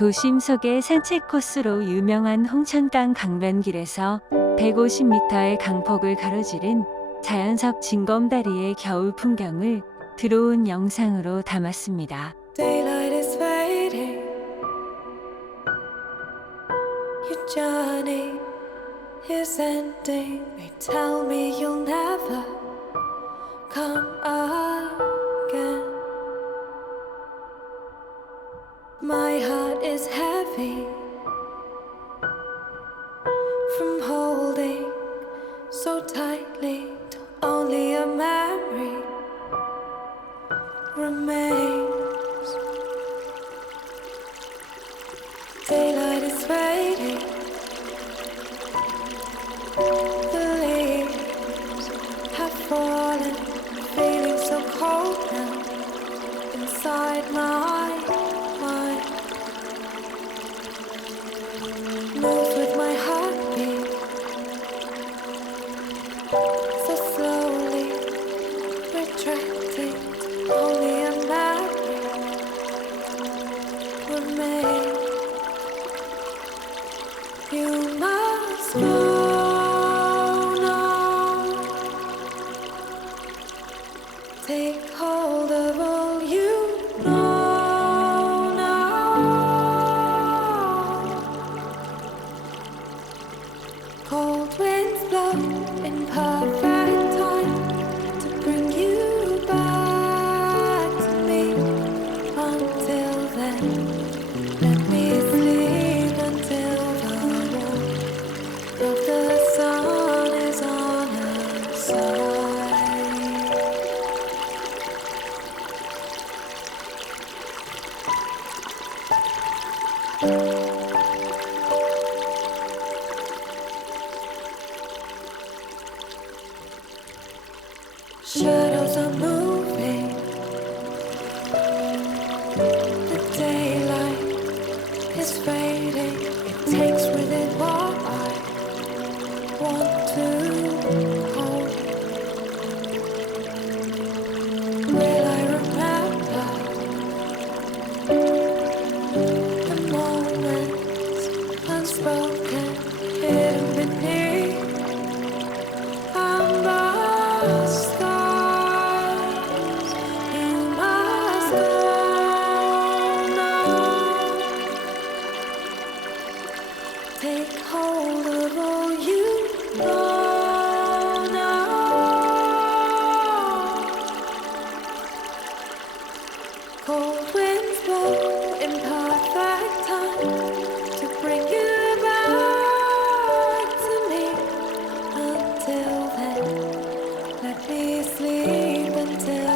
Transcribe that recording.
도심 속의 산책 코스로 유명한 홍천강 강변길에서 150m의 강폭을 가로지른 자연석 징검다리의 겨울 풍경을 들어온 영상으로 담았습니다. Daylight is fading. Your journey is ending. They tell me you'll never come again. My heart is heavy from holding so tightly till only a memory remains. Daylight is fading. The leaves have fallen, feeling so cold now inside my mind. Moves with my heartbeat so slowly, retracting till only a memory remains. You must go now. Take hold of all you know now. Cold winds blow in perfect time to bring you back to me. Until then, let me sleep until the warmth of the sun is on our side. Shadows are moving. The daylight is fading. It takes with it what I want to hold. Will I remember the moments unspoken, hidden beneath amber skies? You must go now. Take hold of all you know now. Cold winds blow in perfect time to bring you back to me. Until then, let me sleep until